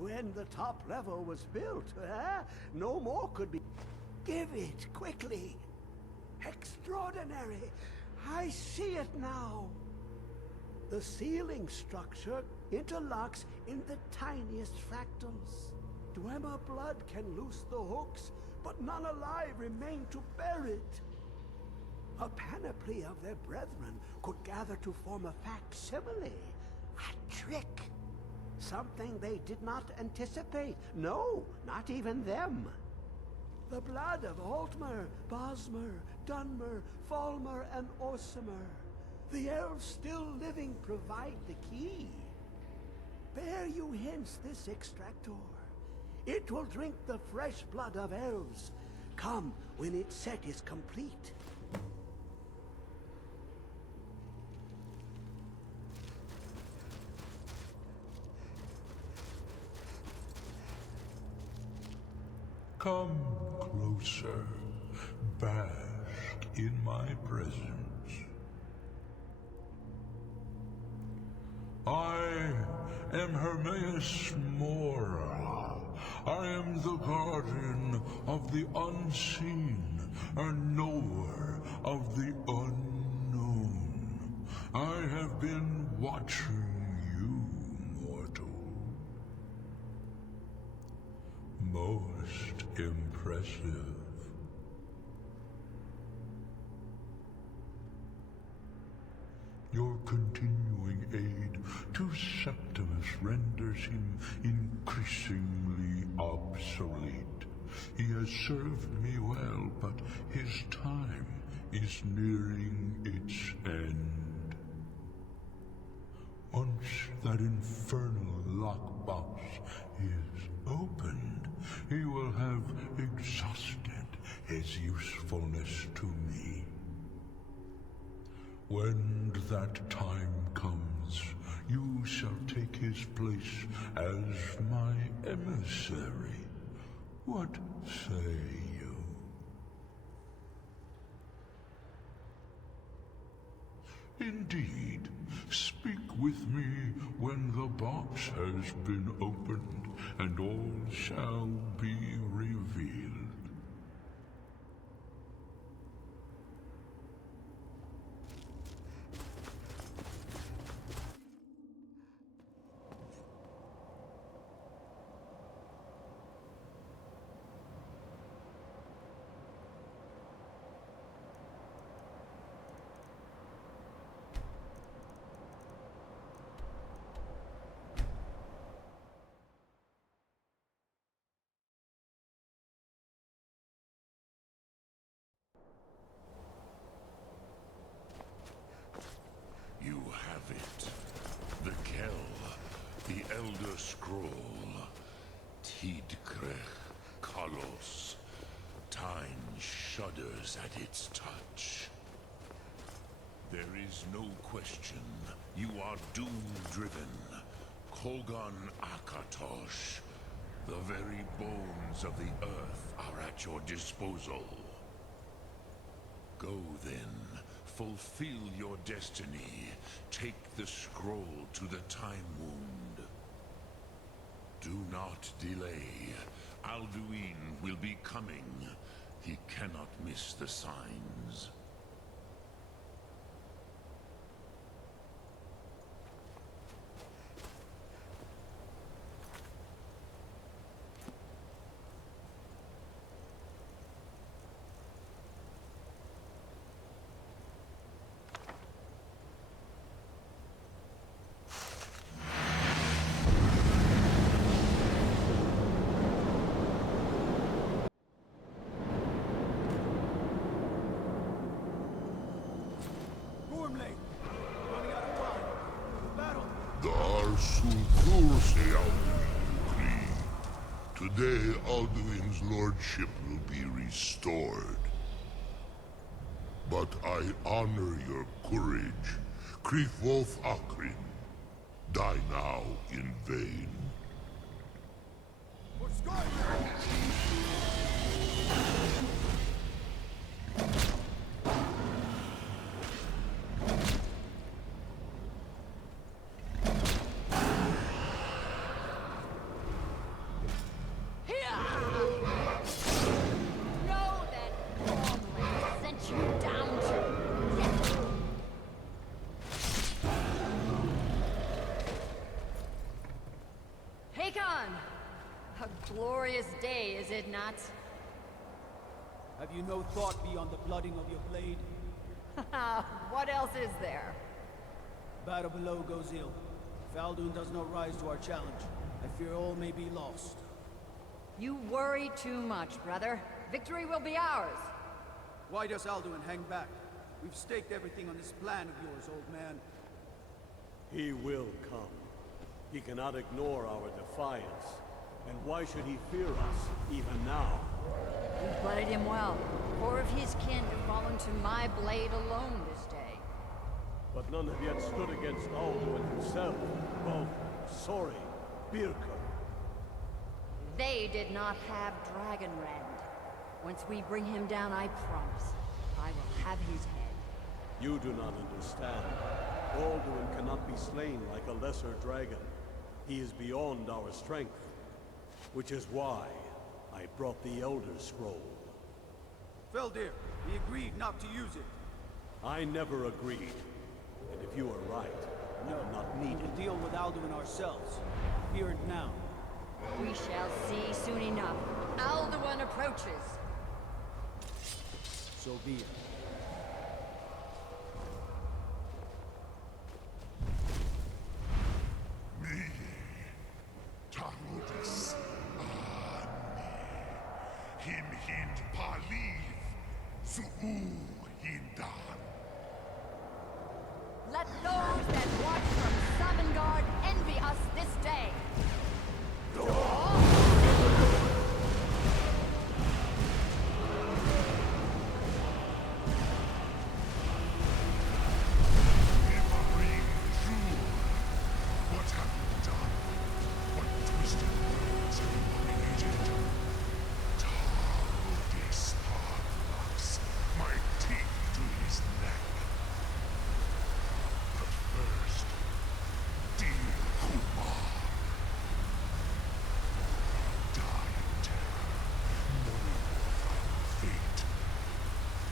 When the top level was built, no more could be... Give it, quickly! Extraordinary! I see it now! The ceiling structure interlocks in the tiniest fractals. Dwemer blood can loose the hooks, but none alive remain to bear it. A panoply of their brethren could gather to form a facsimile. A trick. Something they did not anticipate. No, not even them. The blood of Altmer, Bosmer, Dunmer, Falmer, and Orsimer. The elves still living provide the key. Bear you hence this extractor. It will drink the fresh blood of elves. Come when its set is complete. Come closer, bask in my presence. I am Hermaeus Mora. I am the guardian of the unseen, a knower of the unknown. I have been watching you, mortal. Most impressive. Your continuing aid to Septimus renders him increasingly obsolete. He has served me well, but his time is nearing its end. Once that infernal lockbox is opened, he will have exhausted his usefulness to me. When that time comes, you shall take his place as my emissary. What say you? Indeed, speak with me when the box has been opened, and all shall be revealed. You have it. The Kell, the Elder Scroll. Tidkrech Kalos. Time shudders at its touch. There is no question. You are doom-driven. Kogan Akatosh. The very bones of the earth are at your disposal. Go then. Fulfill your destiny. Take the scroll to the Time Wound. Do not delay. Alduin will be coming. He cannot miss the signs. Today, Alduin's lordship will be restored. But I honor your courage. Kriegwolf Akrin. Die now in vain. For Skyrim! done. A glorious day, is it not? Have you no thought beyond the blooding of your blade? What else is there? Battle below goes ill. If Alduin does not rise to our challenge, I fear all may be lost. You worry too much, brother. Victory will be ours. Why does Alduin hang back? We've staked everything on this plan of yours, old man. He will come. He cannot ignore our defiance. And why should he fear us, even now? We've blooded him well. 4 of his kin have fallen to my blade alone this day. But none have yet stood against Alduin himself. Both Sori, Birka. They did not have Dragonrend. Once we bring him down, I promise, I will have his head. You do not understand. Alduin cannot be slain like a lesser dragon. He is beyond our strength. Which is why I brought the Elder Scroll. Feldir, we agreed not to use it. I never agreed. And if you are right, we do not need We will it. deal with Alduin ourselves. Here and now. We shall see soon enough. Alduin approaches. So be it. Me, Tarudis, Him Hind Paliv, Su'u Hindan. Let those that watch from Sovngarde envy us this day. Neighboring Jur, what have you done? What twisted words have you created? Tarudis Parvlax, my teeth to his neck. But first, dear Kumar, die in terror, knowing your final fate.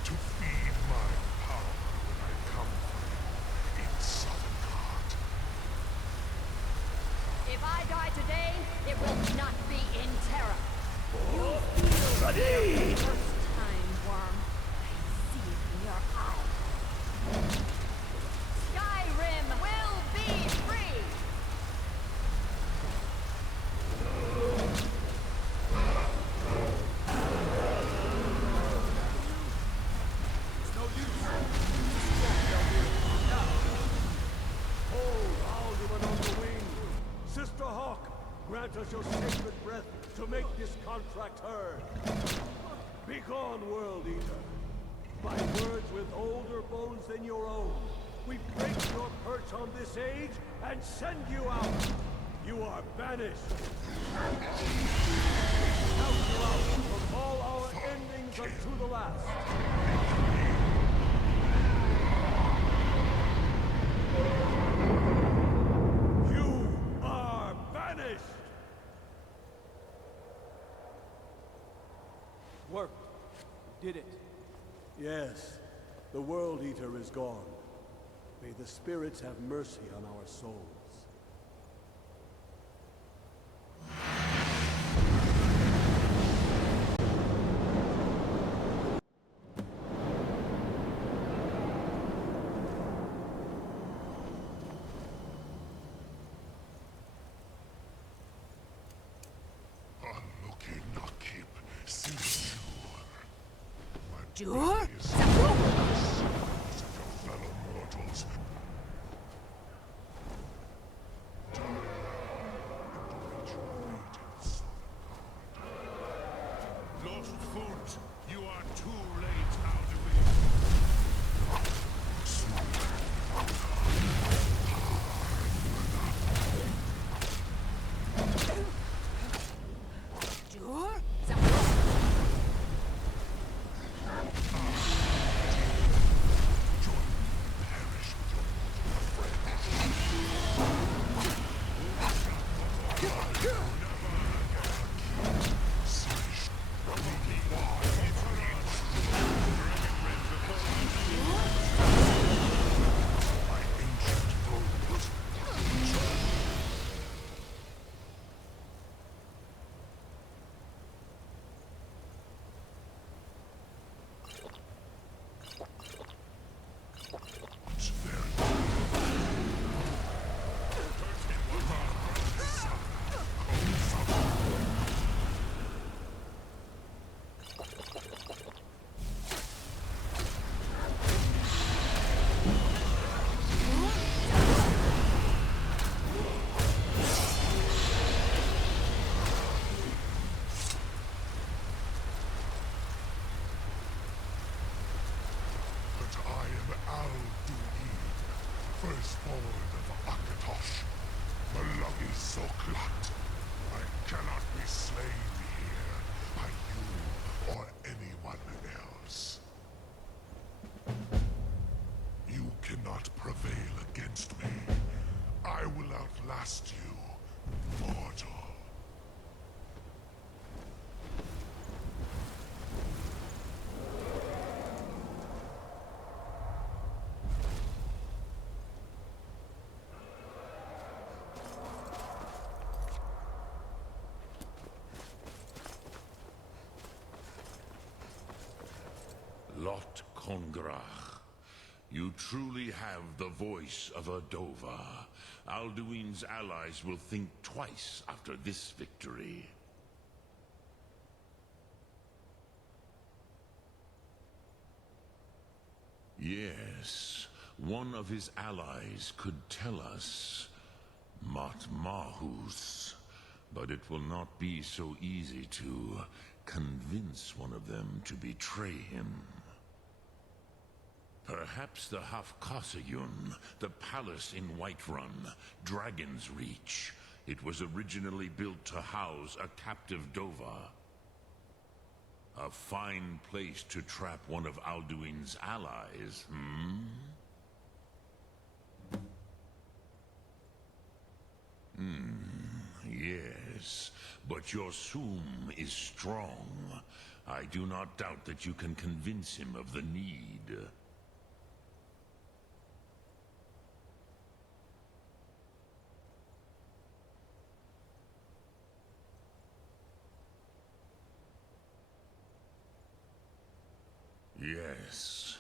To feed my power when I come for you in Sovngarde. If I die today, it will not be in terror. You'll feel it the first time, worm. I see it in your eye. Skyrim will be free! It's no use. Hold Alduin on the wing! Sister Hawk, grant us your sacred breath to make this contract heard. Begone, World Eater. By words with older bones than your own, we break your perch on this age and send you out. You are banished. Count you out from all our endings unto the last. You are banished! Worked. We did it. Yes, the World Eater is gone. May the spirits have mercy on our souls. Unlucky Nakib, Sinjur. Jur? Of your fellow mortals. Die and reach your fate in Sovngarde. Lost foot, you are too late, Alduin. Jur? Firstborn of Akatosh, Malagi Soklat. I cannot be slain here by you or anyone else. You cannot prevail against me. I will outlast you, mortal. Lot Kongrach. You truly have the voice of a Dova. Alduin's allies will think twice after this victory. Yes, one of his allies could tell us Matmahus, but it will not be so easy to convince one of them to betray him. Perhaps the Hafkasayun, the palace in Whiterun, Dragon's Reach. It was originally built to house a captive Dova. A fine place to trap one of Alduin's allies, Yes, but your Sum is strong. I do not doubt that you can convince him of the need. Yes,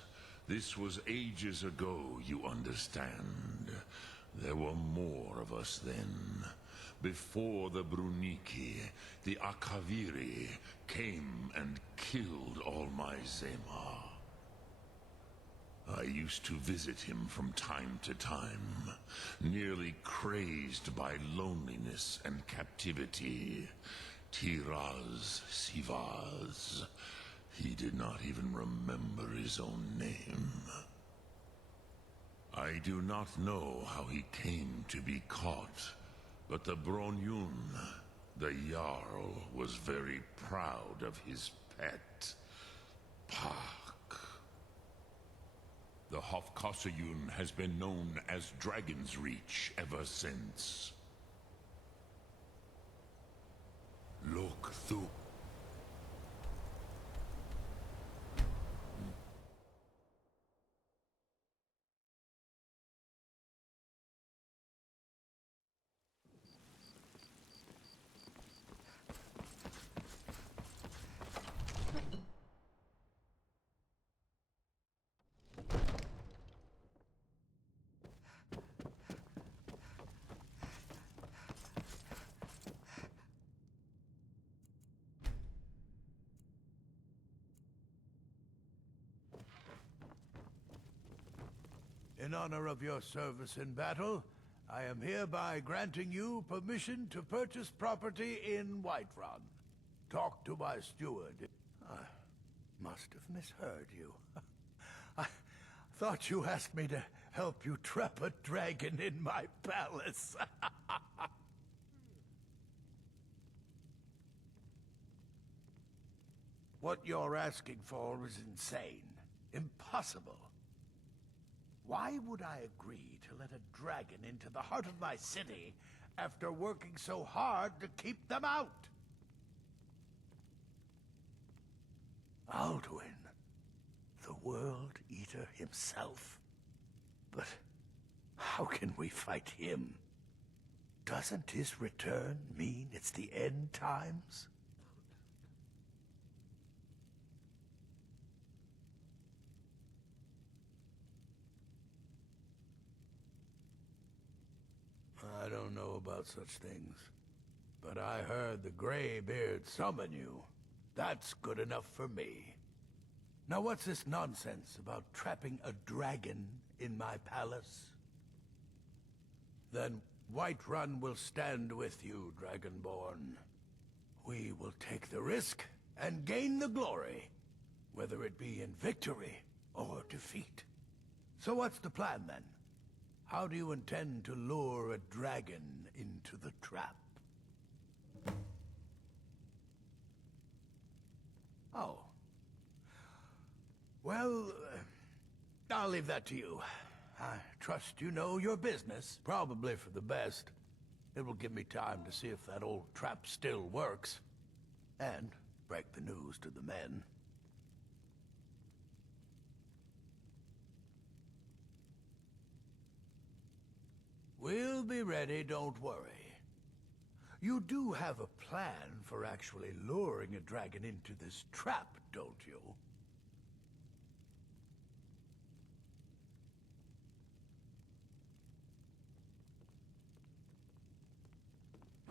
this was ages ago, you understand. There were more of us then. Before the Bruniki, the Akaviri came and killed all my Zema. I used to visit him from time to time, nearly crazed by loneliness and captivity. Tiraz Sivaz. He did not even remember his own name. I do not know how he came to be caught, but the Bronyun, the Jarl, was very proud of his pet, Pak. The Hofkosayun has been known as Dragon's Reach ever since. Look through. In honor of your service in battle, I am hereby granting you permission to purchase property in Whiterun. Talk to my steward. I must have misheard you. I thought you asked me to help you trap a dragon in my palace. What you're asking for is insane. Impossible. Why would I agree to let a dragon into the heart of my city after working so hard to keep them out? Alduin, the World Eater himself? But how can we fight him? Doesn't his return mean it's the end times? I don't know about such things, but I heard the Greybeard summon you. That's good enough for me. Now what's this nonsense about trapping a dragon in my palace? Then Whiterun will stand with you, Dragonborn. We will take the risk and gain the glory, whether it be in victory or defeat. So what's the plan then? How do you intend to lure a dragon into the trap? Oh. Well, I'll leave that to you. I trust you know your business. Probably for the best. It will give me time to see if that old trap still works. And break the news to the men. We'll be ready, don't worry. You do have a plan for actually luring a dragon into this trap, don't you?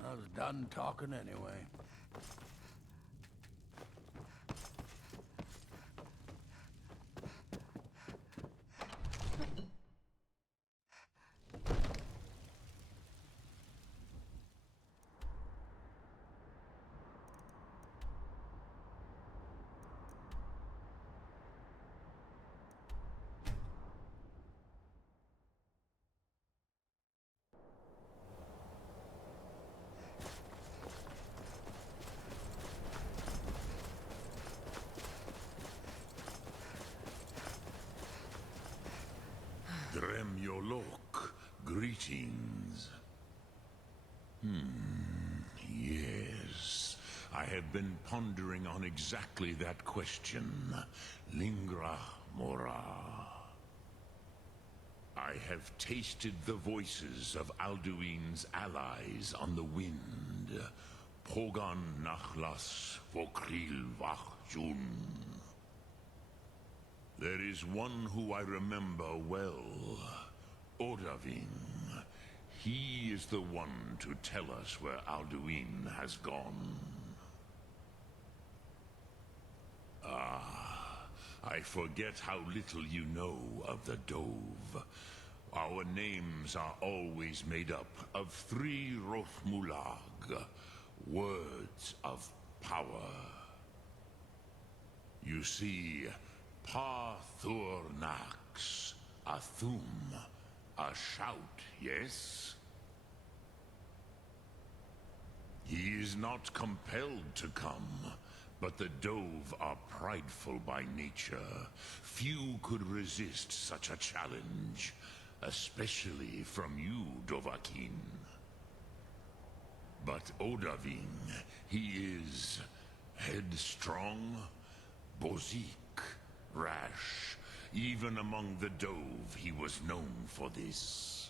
I was done talking anyway. Dremyolok, greetings. Yes. I have been pondering on exactly that question. Lingra mora. I have tasted the voices of Alduin's allies on the wind. Pogan nachlas vokril vachjun. There is one who I remember well, Odaving. He is the one to tell us where Alduin has gone. Ah, I forget how little you know of the Dove. Our names are always made up of 3 Rothmulag, words of power. You see, Parthurnax, a thum, a shout, yes? He is not compelled to come, but the Dove are prideful by nature. Few could resist such a challenge, especially from you, Dovahkiin. But Odaving, he is headstrong, bozik, rash. Even among the Dove, he was known for this.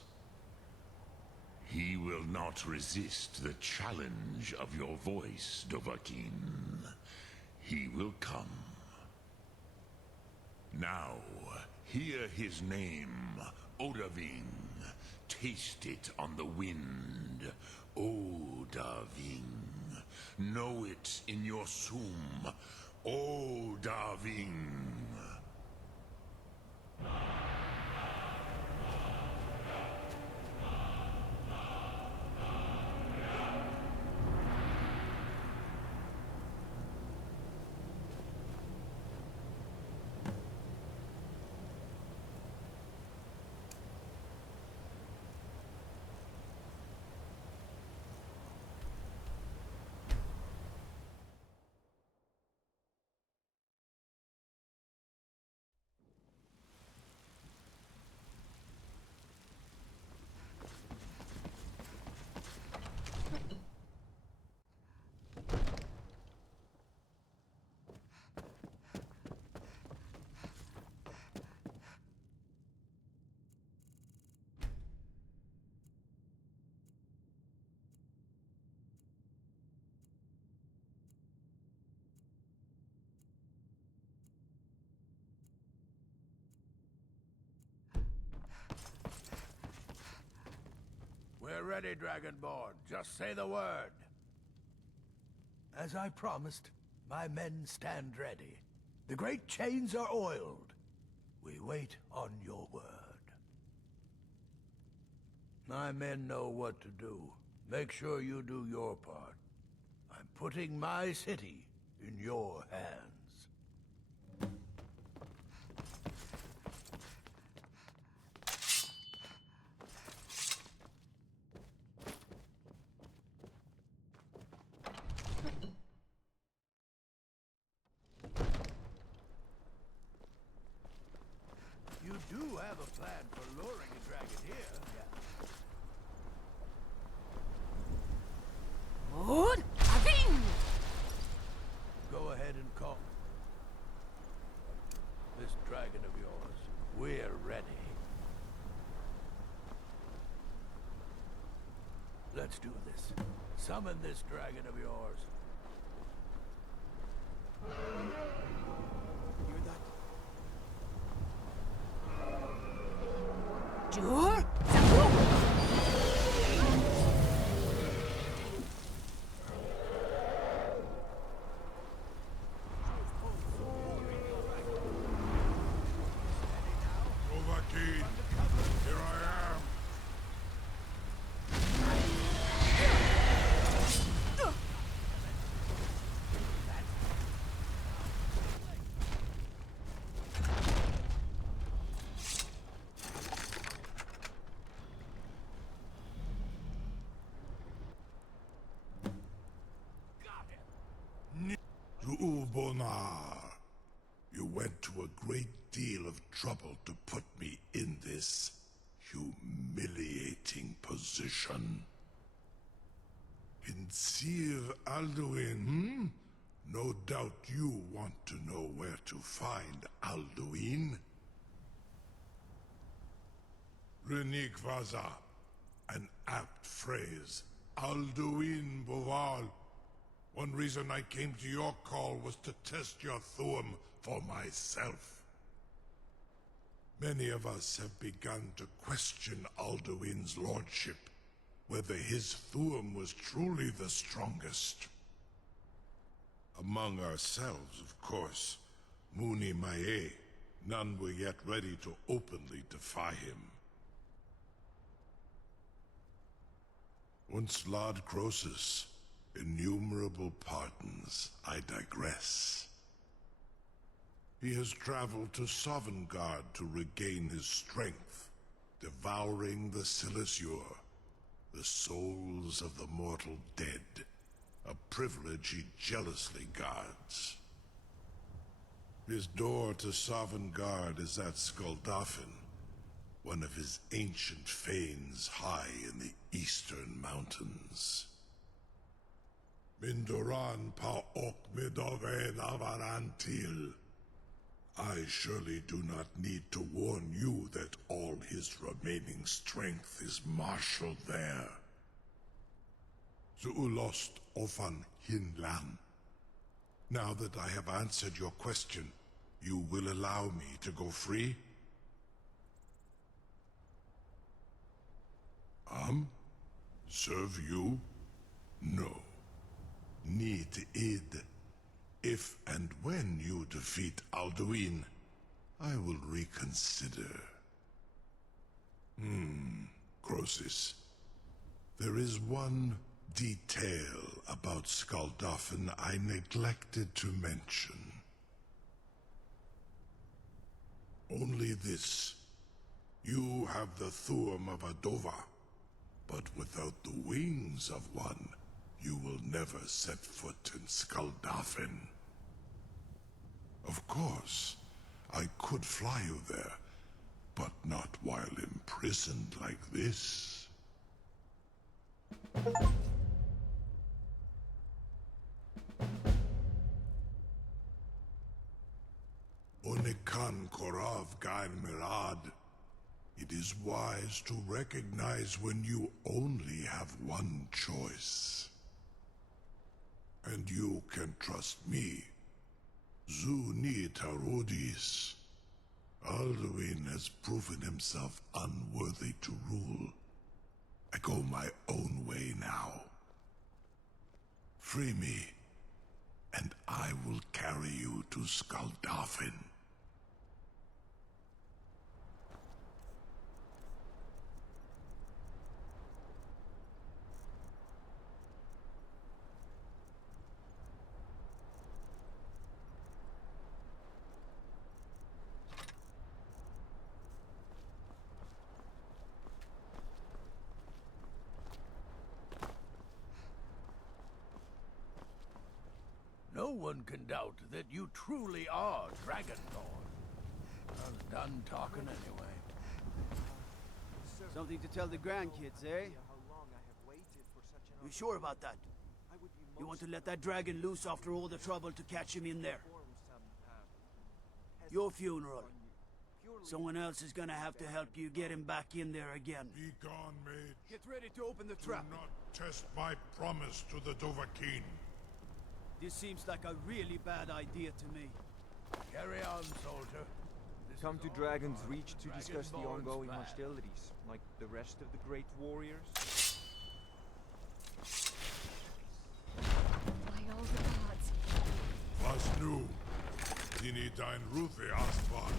He will not resist the challenge of your voice, Dovahkiin. He will come. Now, hear his name, Odaving. Taste it on the wind, Odaving. Know it in your sum, Odaving. We're ready, Dragonborn. Just say the word. As I promised, my men stand ready. The great chains are oiled. We wait on your word. My men know what to do. Make sure you do your part. I'm putting my city in your hands. have a plan for luring a dragon here. Mood Aving! Go ahead and call. This dragon of yours, we're ready. Let's do this. Summon this dragon of yours. Hear that? Jur Zaku! Overkeen, here I am. Ubonar, you went to a great deal of trouble to put me in this humiliating position. Sincere Alduin, No doubt you want to know where to find Alduin. Renik Vaza, an apt phrase. Alduin Boval. One reason I came to your call was to test your Thuum for myself. Many of us have begun to question Alduin's lordship, whether his Thuum was truly the strongest. Among ourselves, of course, Muni Mae, none were yet ready to openly defy him. Once Lord Croesus, innumerable pardons, I digress. He has traveled to Sovngarde to regain his strength, devouring the Silesure, the souls of the mortal dead, a privilege he jealously guards. His door to Sovngarde is at Skuldafn, one of his ancient fanes high in the eastern mountains. Mindoran pa ok midoven avarantil. I surely do not need to warn you that all his remaining strength is marshaled there. Zuulost ofan hinlan. Now that I have answered your question, you will allow me to go free? Serve you? No. Need id. If and when you defeat Alduin, I will reconsider. Croesus. There is one detail about Skuldafn I neglected to mention. Only this. You have the Thuum of Adova, but without the wings of one, you will never set foot in Skuldafn. Of course, I could fly you there, but not while imprisoned like this. Onikan Korav Gain Mirad. It is wise to recognize when you only have one choice. And you can trust me. Zuni Tarudis. Alduin has proven himself unworthy to rule. I go my own way now. Free me, and I will carry you to Skuldafn. No one can doubt that you truly are Dragonborn. I was done talking anyway. Something to tell the grandkids, eh? You sure about that? You want to let that dragon loose after all the trouble to catch him in there? Your funeral. Someone else is gonna have to help you get him back in there again. Be gone, mage. Get ready to open the trap. Do not test my promise to the Dovahkiin. This seems like a really bad idea to me. Carry on, soldier. Come to Dragon's Reach to discuss the ongoing hostilities, like the rest of the great warriors. By all the gods. Was nu? Dini dein Rufe Aspan.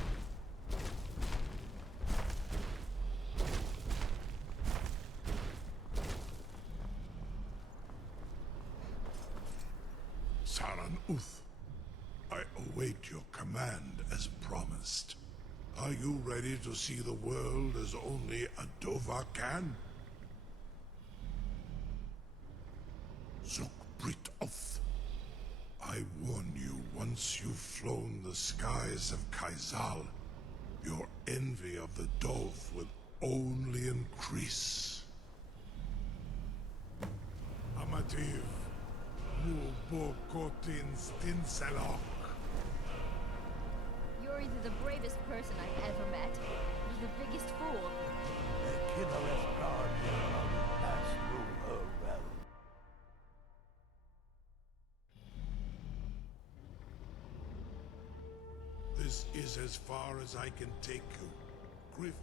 Saran Uth, I await your command as promised. Are you ready to see the world as only a Dova can? Zukbrit Oth, I warn you, once you've flown the skies of Kaizal, your envy of the Dove will only increase. Amativ, Mubokotin Stinselok. You're either the bravest person I've ever met, or the biggest fool. Kinnereth guardian pass through her realm. This is as far as I can take you, Griff.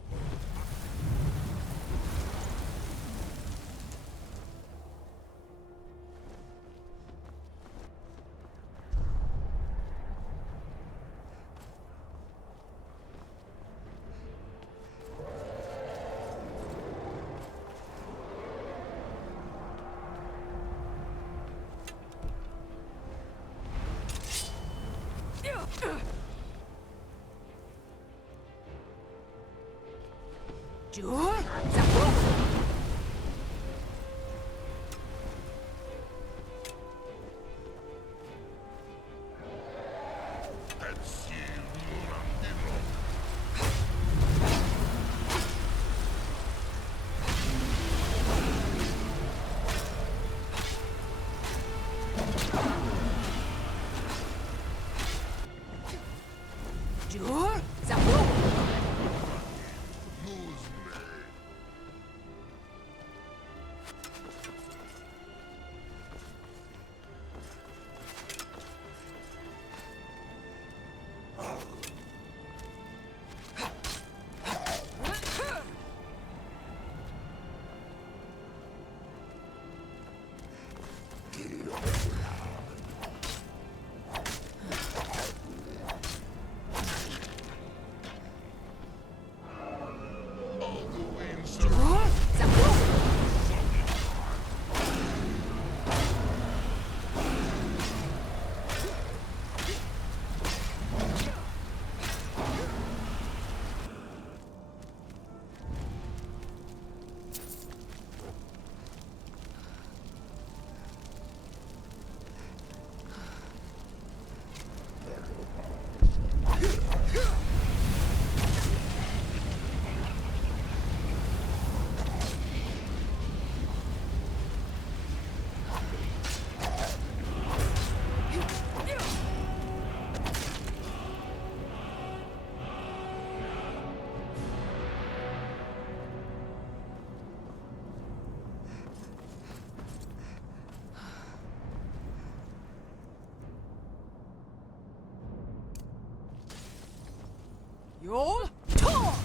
You'll talk!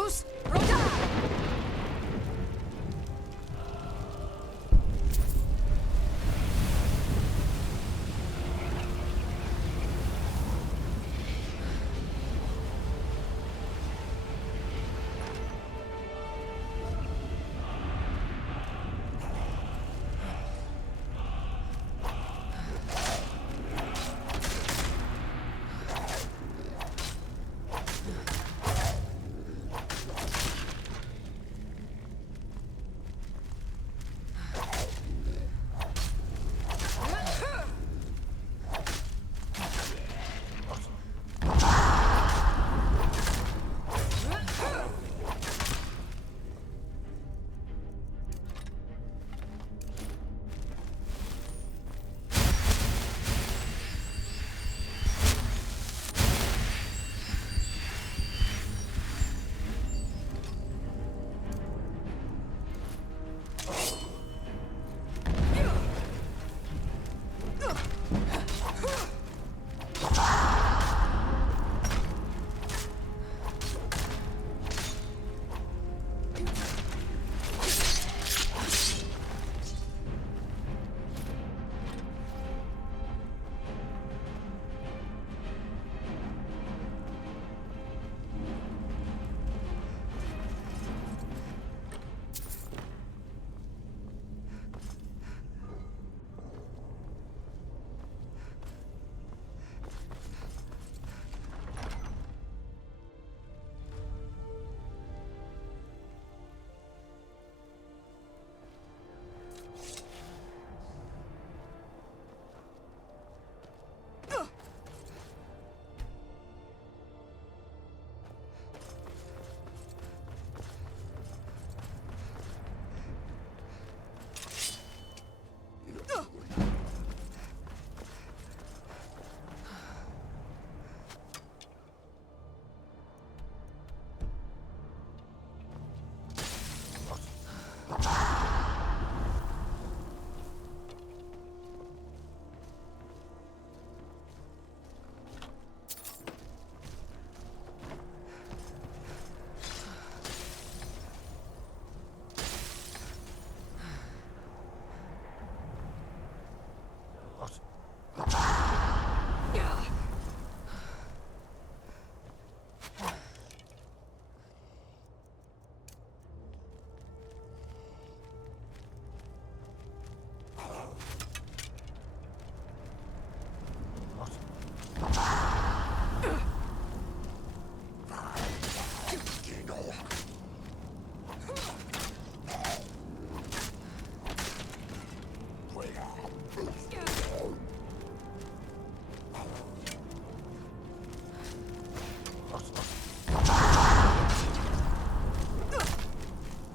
Who's Rota?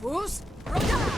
Who's Rota?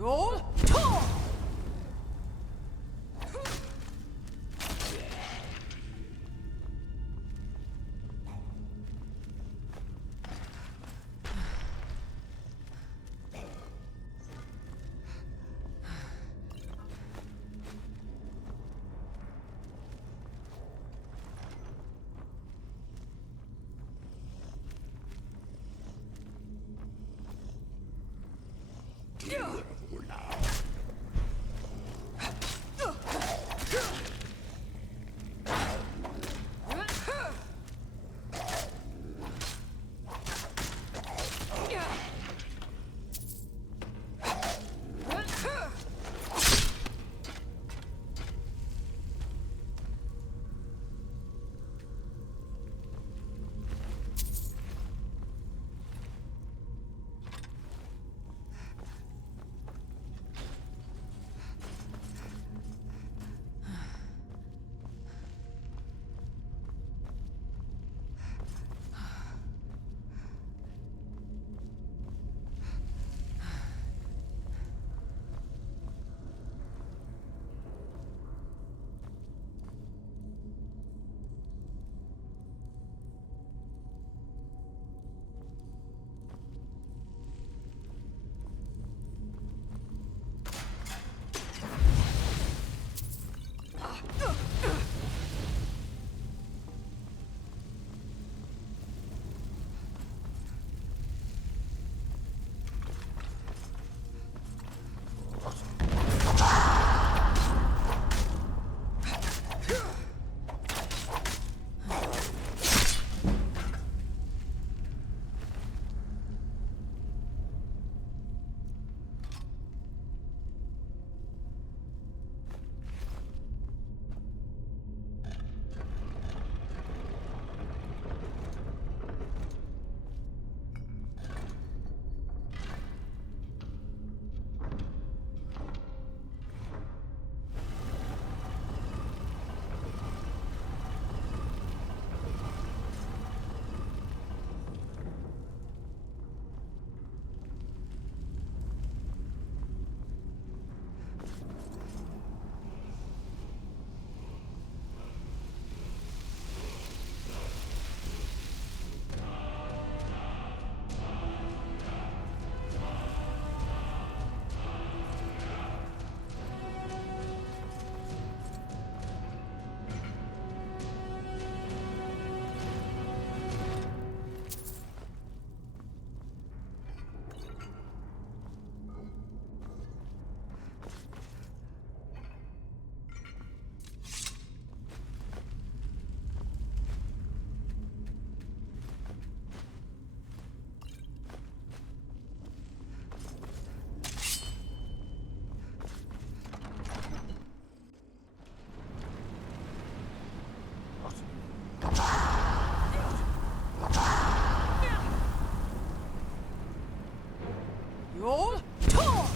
You'll talk! You'll talk!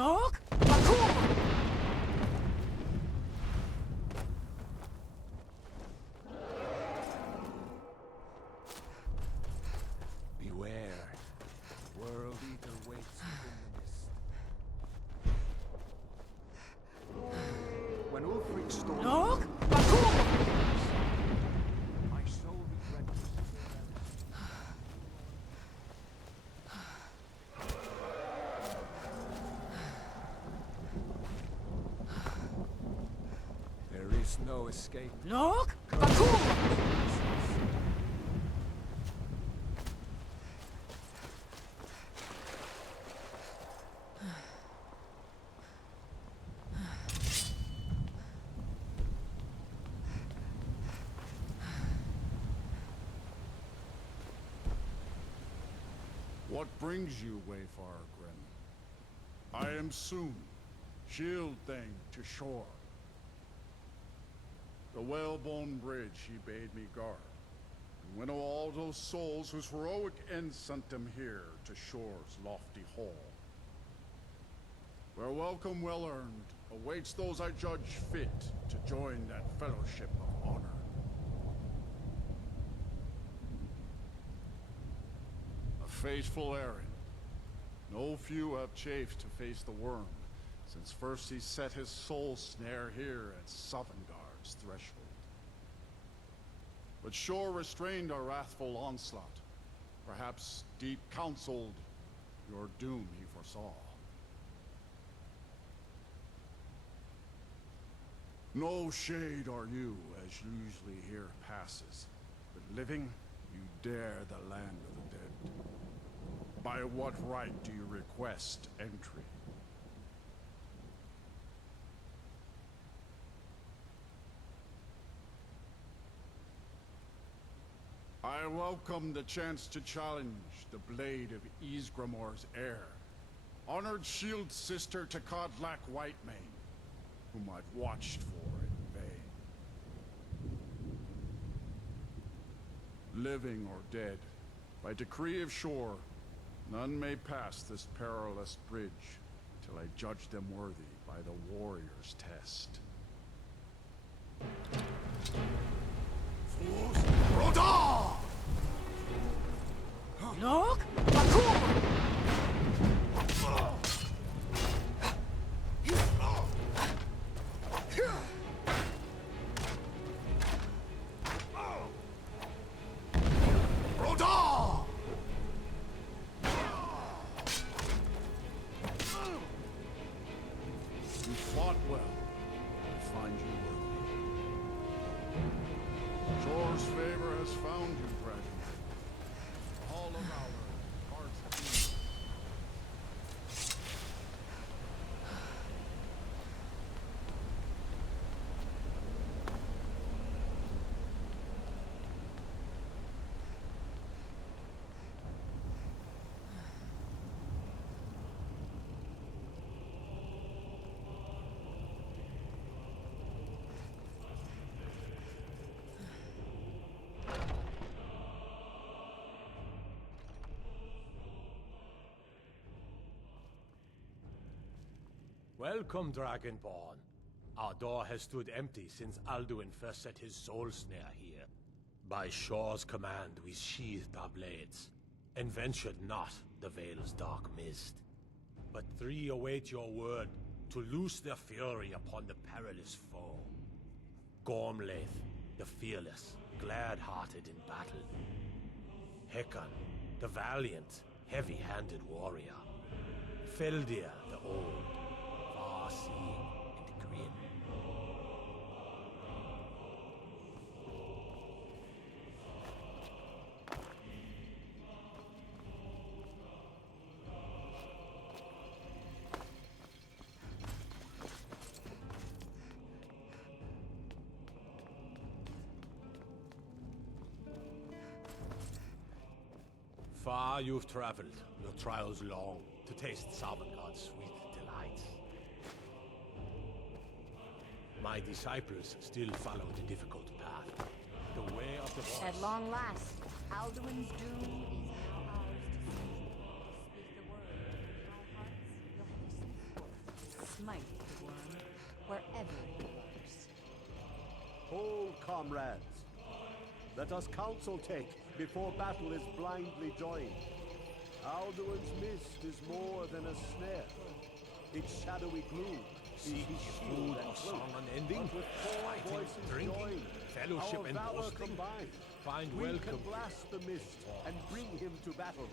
Look! Bakur! Beware. World Eater waits within the mist. When Ulfric stole Look! Bakur! my soul regrets. There is no escape. Look! Bakur! What brings you, Wayfarer Grim? I am soon, shield thing to shore. The whalebone bridge he bade me guard, and winnow all those souls whose heroic end sent them here to shore's lofty hall. Where welcome well earned awaits those I judge fit to join that fellowship of honor. A fateful errand. No few have chafed to face the worm, since first he set his soul snare here at Sovngarde's threshold. But shore restrained our wrathful onslaught. Perhaps deep counseled your doom he foresaw. No shade are you, as usually here passes, but living, you dare the land of the dead. By what right do you request entry? I welcome the chance to challenge the blade of Ysgramor's heir, honored shield sister to Kodlak Whitemane, whom I've watched for in vain. Living or dead, by decree of shore, none may pass this perilous bridge till I judge them worthy by the warrior's test. Look! Bakur! You fought well. I find you worthy. Shore's favor has found you, Dragon. Hall of Valor, hearts beat. Welcome, Dragonborn. Our door has stood empty since Alduin first set his soul snare here. By Shore's command, we sheathed our blades, and ventured not the Vale's dark mist. But three await your word to loose their fury upon the perilous foe. Gormlaith, the fearless, glad-hearted in battle. Hekon, the valiant, heavy-handed warrior. Feldir, the old, far-seeing and grim. Far you've traveled, your trials long, to taste Sovngarde's sweet delights. My disciples still follow the difficult path, the way of the voice. At long last, Alduin's doom is now ours to see. Speak the word, and our hearts will hasten forth. smite the worm wherever he lurks. Hold, comrades. Let us counsel take before battle is blindly joined. Alduin's mist is more than a snare. Its shadowy gloom Seek food or song unending, fighting, drinking, fellowship and boasting. combined, Find we welcome. can blast the mist and bring him to battle.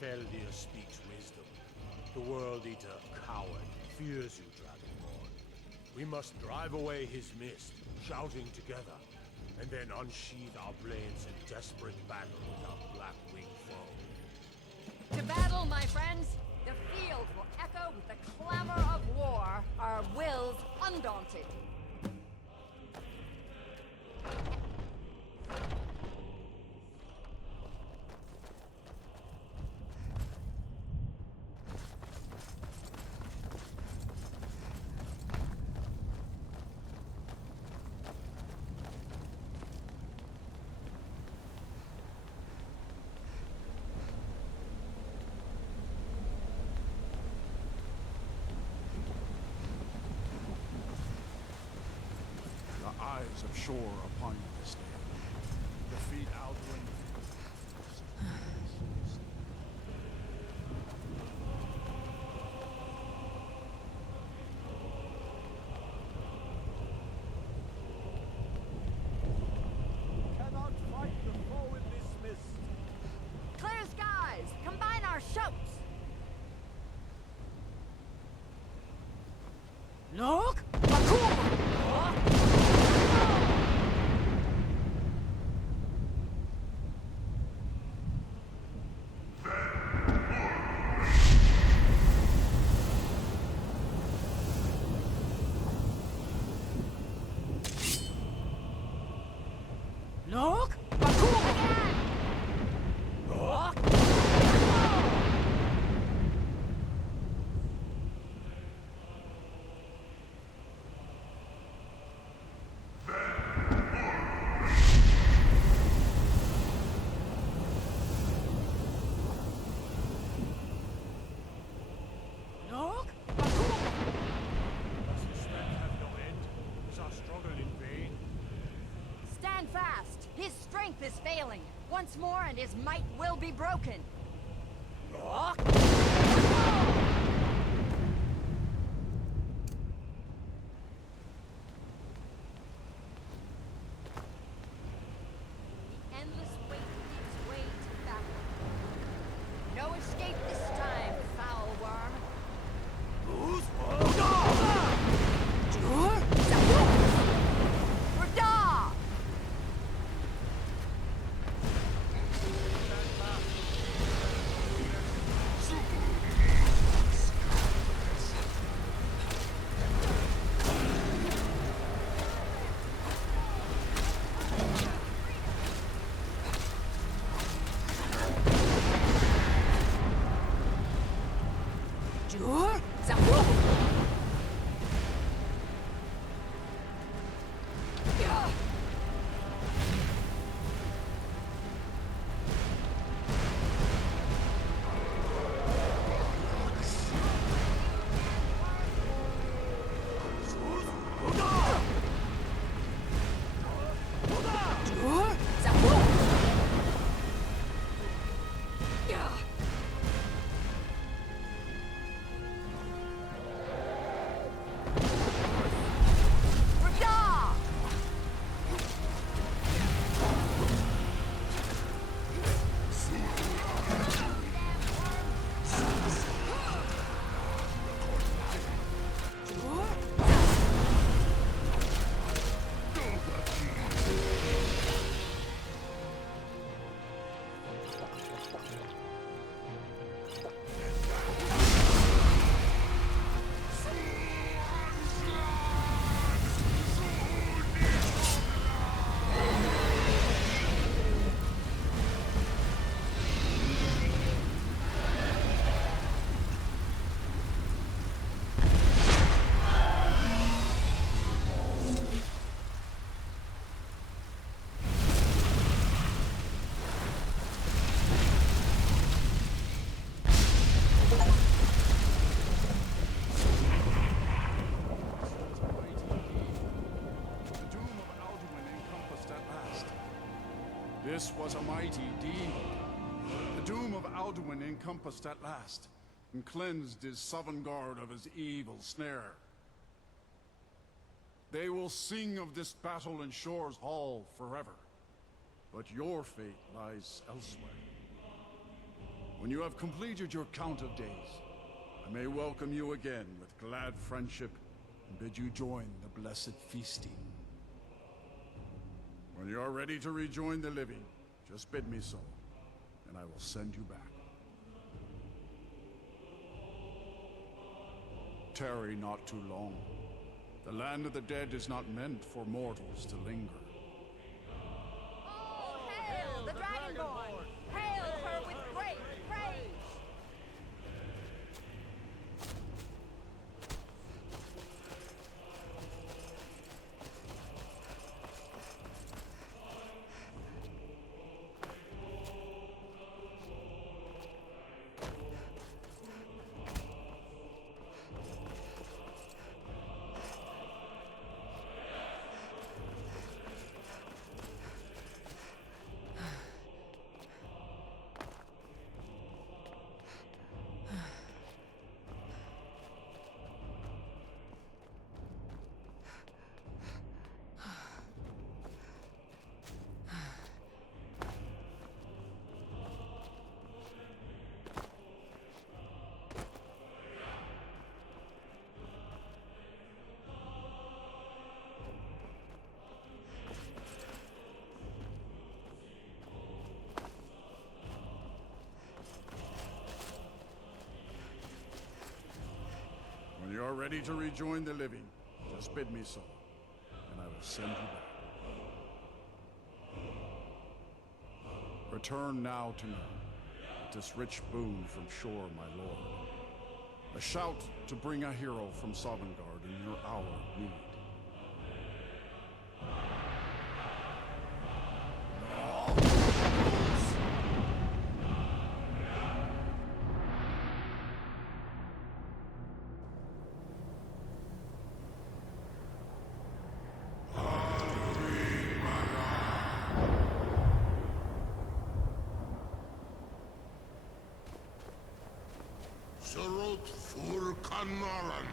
Feldir speaks wisdom. The World Eater, coward, fears you, Dragonborn. We must drive away his mist, shouting together, and then unsheathe our blades in desperate battle with our black-winged foe. To battle, my friends! The field will echo with the clamor of war, our wills undaunted. The eyes of shore upon you this day. Defeat Alduin. Cannot fight the foe in this mist. Clear skies! Combine our shouts! Look! Look! Again! Look! Look! Does his strength have no end? Is our struggle in vain? Stand fast! His strength is failing. Once more and his might will be broken. Look! The endless wait gives way to battle. No escape this time, foul worm. Rada! This was a mighty deed. The doom of Alduin encompassed at last, and cleansed his Sovngarde of his evil snare. They will sing of this battle in Shore's Hall forever, but your fate lies elsewhere. When you have completed your count of days, I may welcome you again with glad friendship and bid you join the blessed feasting. When you are ready to rejoin the living, just bid me so, and I will send you back. Tarry not too long. The land of the dead is not meant for mortals to linger. Oh, hail the Dragonborn! Hail her with great praise! When you are ready to rejoin the living, just bid me so, and I will send you back. Return now to me, with this rich boon from Shore, my lord. A shout to bring a hero from Sovngarde in your hour of need. Surut fur Kanoran.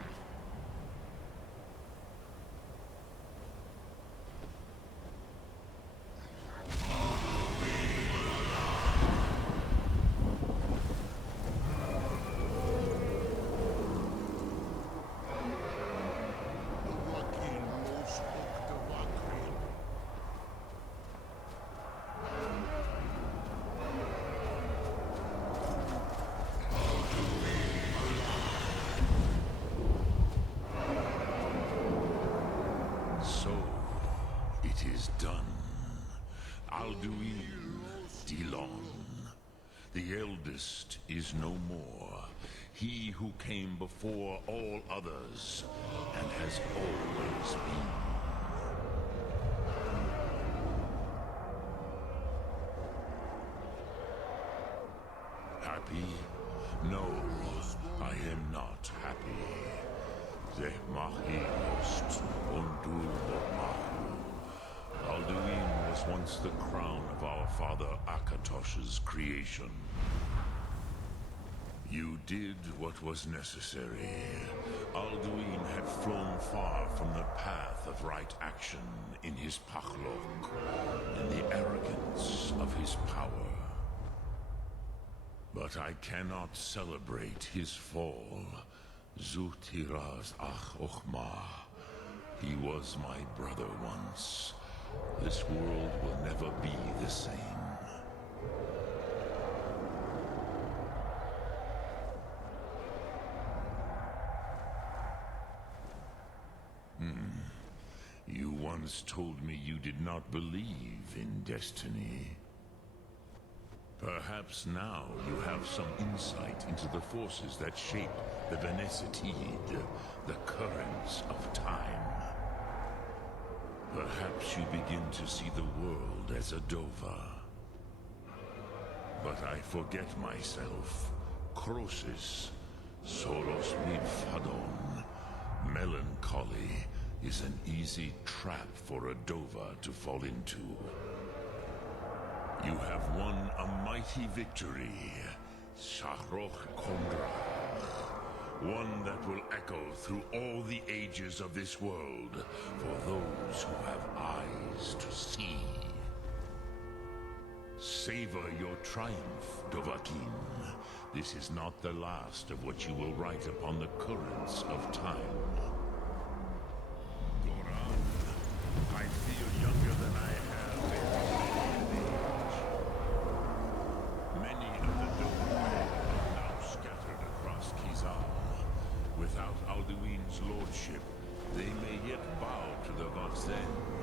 Alduin, Dilon. The eldest is no more. He who came before all others, and has always been. Happy? No, I am not happy. Ze mahist undur mahu. Alduin was once the crown of our father Akatosh's creation. You did what was necessary. Alduin had flown far from the path of right action in his pachlok, in the arrogance of his power. But I cannot celebrate his fall. Zutiraz ach ochma. He was my brother once. This world will never be the same. You once told me you did not believe in destiny. Perhaps now you have some insight into the forces that shape the Venesetid, the currents of time. Perhaps you begin to see the world as a Dova. But I forget myself. Crosis, solos mid fadon. Melancholy is an easy trap for a Dova to fall into. You have won a mighty victory, Shahroch Kondra. One that will echo through all the ages of this world for those who have eyes to see. Savor your triumph, Dovahkiin. This is not the last of what you will write upon the currents of time. Goran, I feel younger than I have in age. Many of the Dome are now scattered across Kizal. Without Alduin's lordship, they may yet bow to the Vatsen.